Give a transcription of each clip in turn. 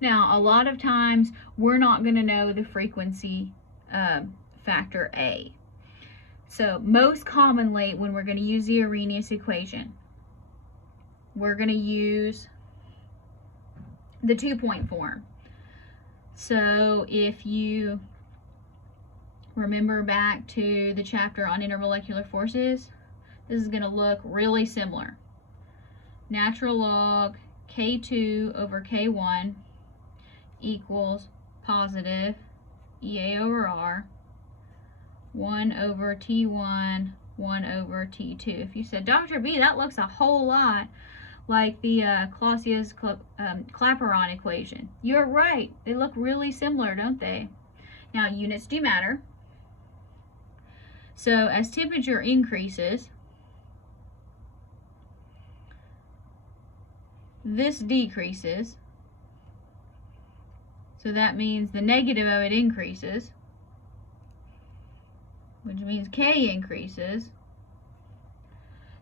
Now, a lot of times we're not going to know the frequency factor A. So most commonly when we're going to use the Arrhenius equation, we're going to use the 2-point form. So if you remember back to the chapter on intermolecular forces, this is going to look really similar. Natural log K2 over K1 equals positive EA over R 1 over T1 1 over T2. If you said, Dr. B, that looks a whole lot like the Clapeyron equation. You're right. They look really similar, don't they? Now, units do matter. So as temperature increases, this decreases. So that means the negative of it increases, which means K increases.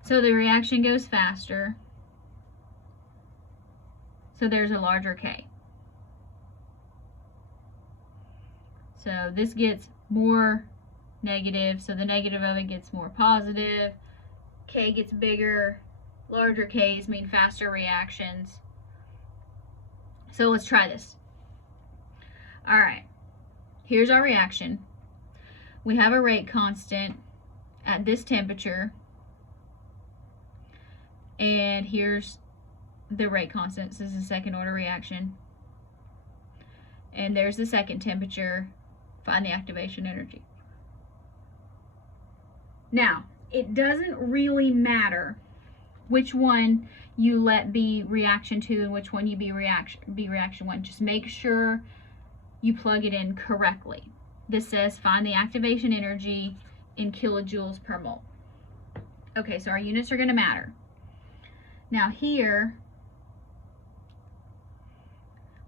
So the reaction goes faster. So there's a larger K. So this gets more negative, so the negative of it gets more positive. K gets bigger. Larger K's mean faster reactions. So let's try this. All right, here's our reaction. We have a rate constant at this temperature, and here's the rate constant. This is a second order reaction. And there's the second temperature. Find the activation energy. Now, it doesn't really matter which one you let be reaction 2 and which one you be reaction 1. Just make sure you plug it in correctly. This says find the activation energy in kilojoules per mole. Okay, so our units are going to matter. Now here,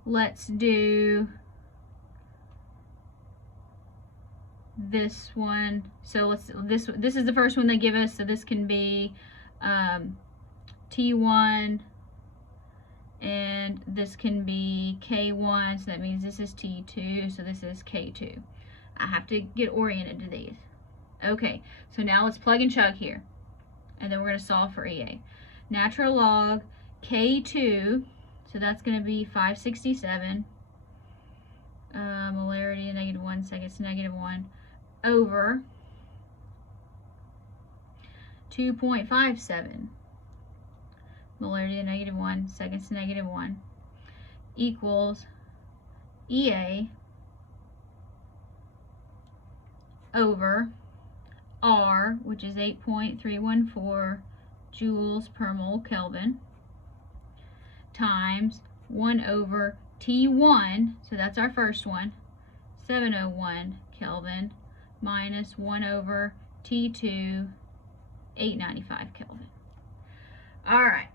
let's do this one. So this is the first one they give us, so this can be T1 and this can be K1, so that means this is T2, so this is K2. I have to get oriented to these. Okay, so now let's plug and chug here, and then we're going to solve for EA. Natural log K2, so that's going to be 567, molarity of -1 seconds to -1, over 2.57, molarity of -1 seconds to -1, equals EA over R, which is 8.314 joules per mole Kelvin, times 1 over T1, so that's our first one, 701 Kelvin, minus 1 over T2, 895 Kelvin. All right.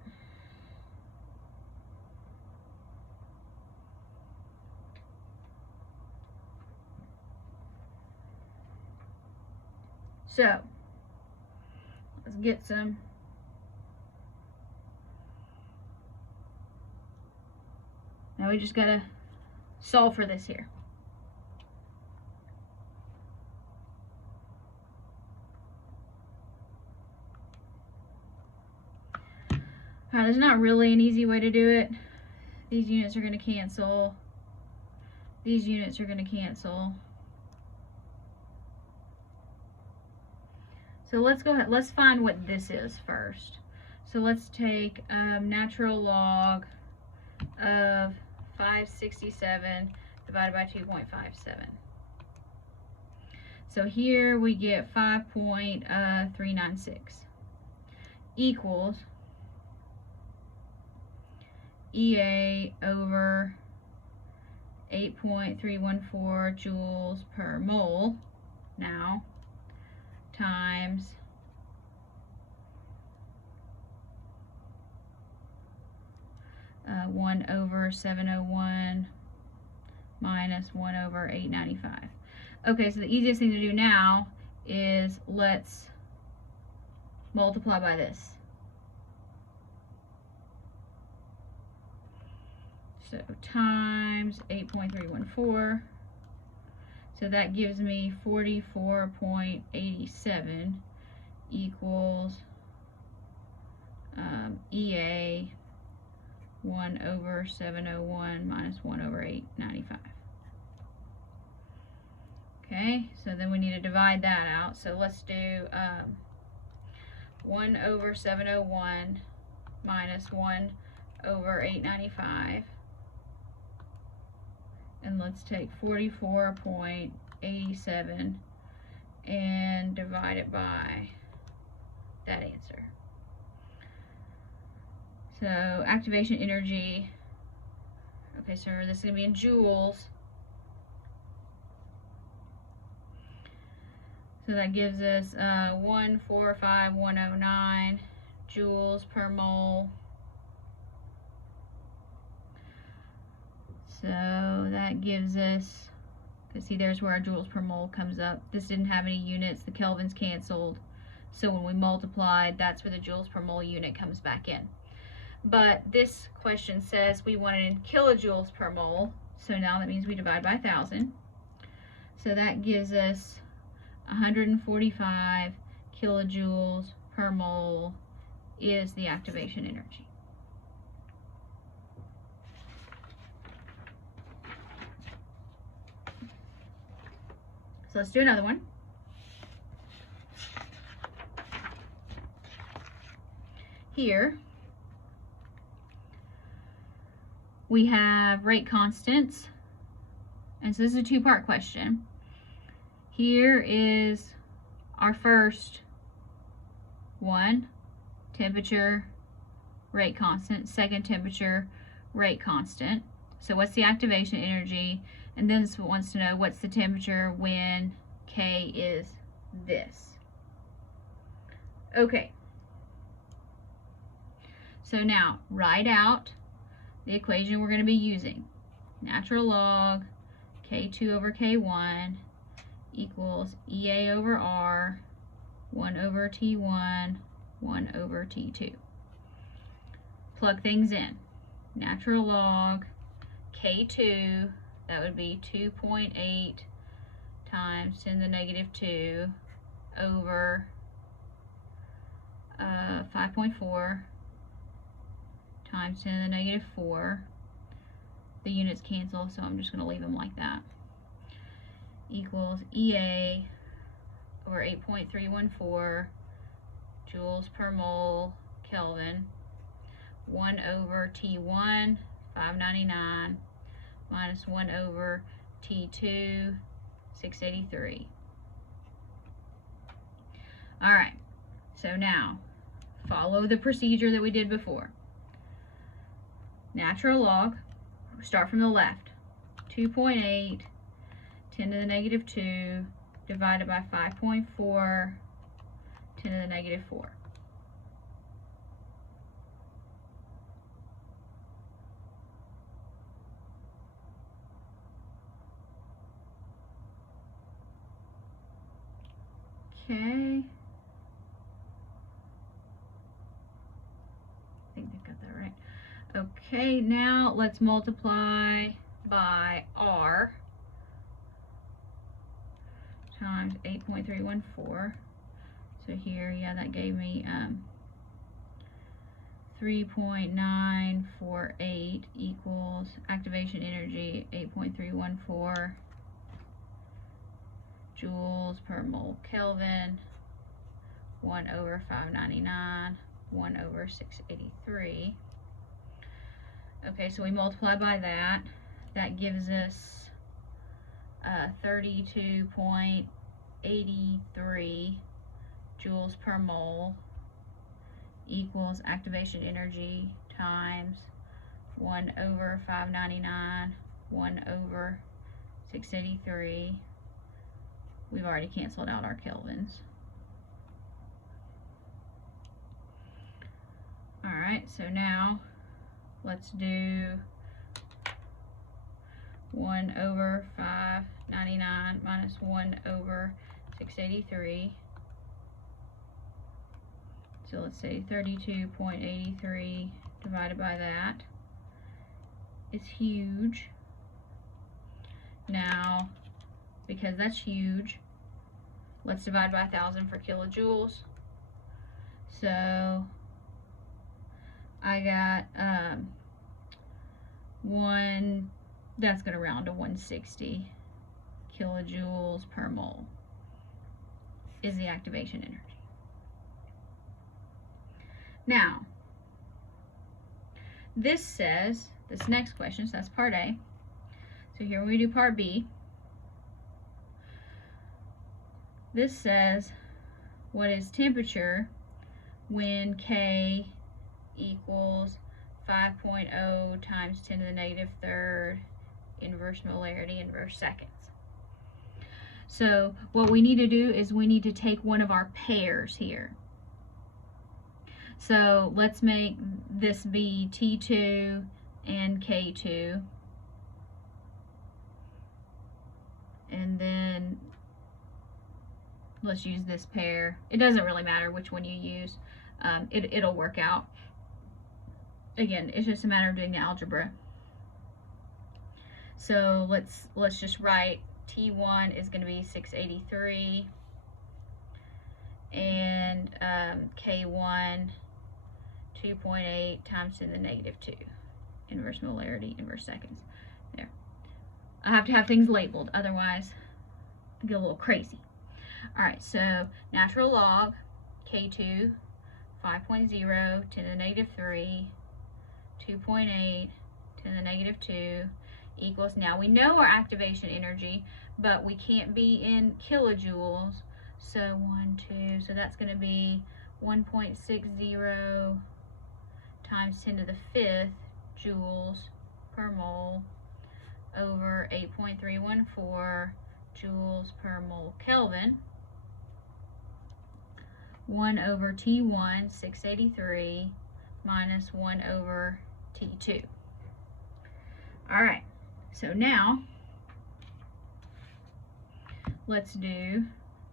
So, let's get some now we just gotta solve for this here. Alright, there's not really an easy way to do it. These units are going to cancel. These units are going to cancel. So let's go ahead, let's find what this is first. So let's take natural log of 567 divided by 2.57. So here we get 5.396 equals EA over 8.314 joules per mole now, times uh, 1 over 701 minus 1 over 895. Okay, so the easiest thing to do now is let's multiply by this. So times 8.314. So that gives me 44.87 equals EA 1 over 701 minus 1 over 895. Okay, so then we need to divide that out. So let's do 1 over 701 minus 1 over 895. And let's take 44.87 and divide it by that answer. So activation energy, okay, so this is going to be in joules. So that gives us 145,109 joules per mole. So that gives us, because see, there's where our joules per mole comes up. This didn't have any units, the kelvins canceled. So when we multiplied, that's where the joules per mole unit comes back in. But this question says we want it in kilojoules per mole. So now that means we divide by 1,000. So that gives us 145 kilojoules per mole is the activation energy. So let's do another one. Here we have rate constants, and so this is a two-part question. Here is our first one, temperature, rate constant, second temperature, rate constant. So what's the activation energy? And then it wants to know what's the temperature when K is this. Okay. So now write out the equation we're going to be using. Natural log K2 over K1 equals EA over R 1 over T1 1 over T2. Plug things in. Natural log K2, that would be 2.8 times 10 to the negative 2 over 5.4 times 10 to the negative 4. The units cancel, so I'm just going to leave them like that. Equals EA over 8.314 joules per mole Kelvin 1 over T1 599 minus 1 over T2 683. Alright, so now follow the procedure that we did before. Natural log, start from the left, 2.8 10 to the negative 2 divided by 5.4 10 to the negative 4. Okay. I think I got that right. Okay, now let's multiply by R times 8.314. So here, yeah, that gave me 3.948 equals activation energy 8.314 joules per mole Kelvin 1 over 599 1 over 683. Okay, so we multiply by that. That gives us 32.83 joules per mole equals activation energy times 1 over 599 1 over 683. We've already canceled out our kelvins. Alright, so now let's do 1 over 599 minus 1 over 683. So let's say 32.83 divided by that. is huge. Now, because that's huge, let's divide by 1,000 for kilojoules. So I got that's going to round to 160 kilojoules per mole is the activation energy. Now, this says, this next question, so that's part A. So here we do part B. This says, what is temperature when K equals 5.0 times 10 to the negative third inverse molarity inverse seconds. So what we need to do is we need to take one of our pairs here. So let's make this be T2 and K2. And then let's use this pair. It doesn't really matter which one you use. It'll work out. Again, it's just a matter of doing the algebra. So let's just write T1 is going to be 683 and K1 2.8 times 10 to the negative 2 inverse molarity inverse seconds. There. I have to have things labeled, otherwise I get a little crazy. Alright, so natural log K2 5.0 10 to the negative 3 2.8 10 to the negative 2 equals, now we know our activation energy, but we can't be in kilojoules, so 1, 2, so that's going to be 1.60 times 10 to the 5th joules per mole over 8.314 joules per mole Kelvin, 1 over T1, 683, minus 1 over T2. Alright, so now let's do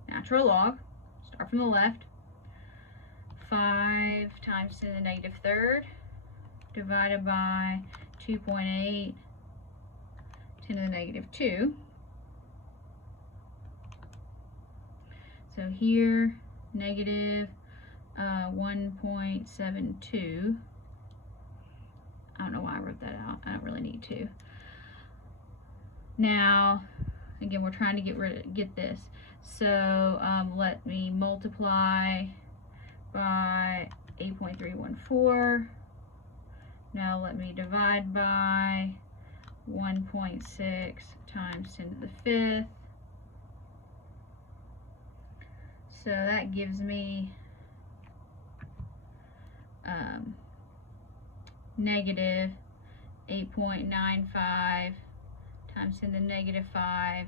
natural log. Start from the left. 5 times 10 to the negative third divided by 2.8 10 to the negative 2. So here, negative 1.72. I don't know why I wrote that out. I don't really need to. Now, again, we're trying to get this. So let me multiply by 8.314. Now let me divide by 1.6 times 10 to the 5th. So that gives me negative 8.95 times 10 to the negative 5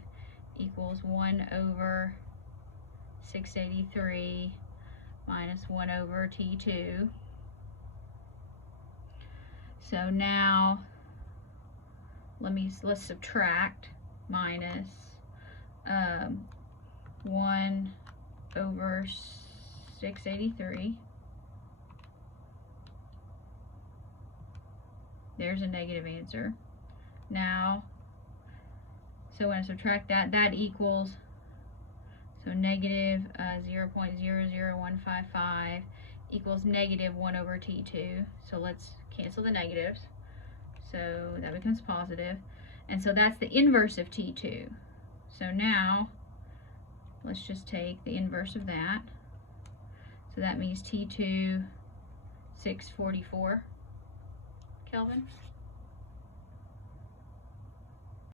equals 1 over 683 minus 1 over T2. So now let's subtract minus 1 over 683. There's a negative answer. Now, so when I subtract that, that equals, so negative 0.00155 equals negative 1 over T2. So let's cancel the negatives. So that becomes positive. And so that's the inverse of T2. So now, let's just take the inverse of that. So that means T2 644 Kelvin.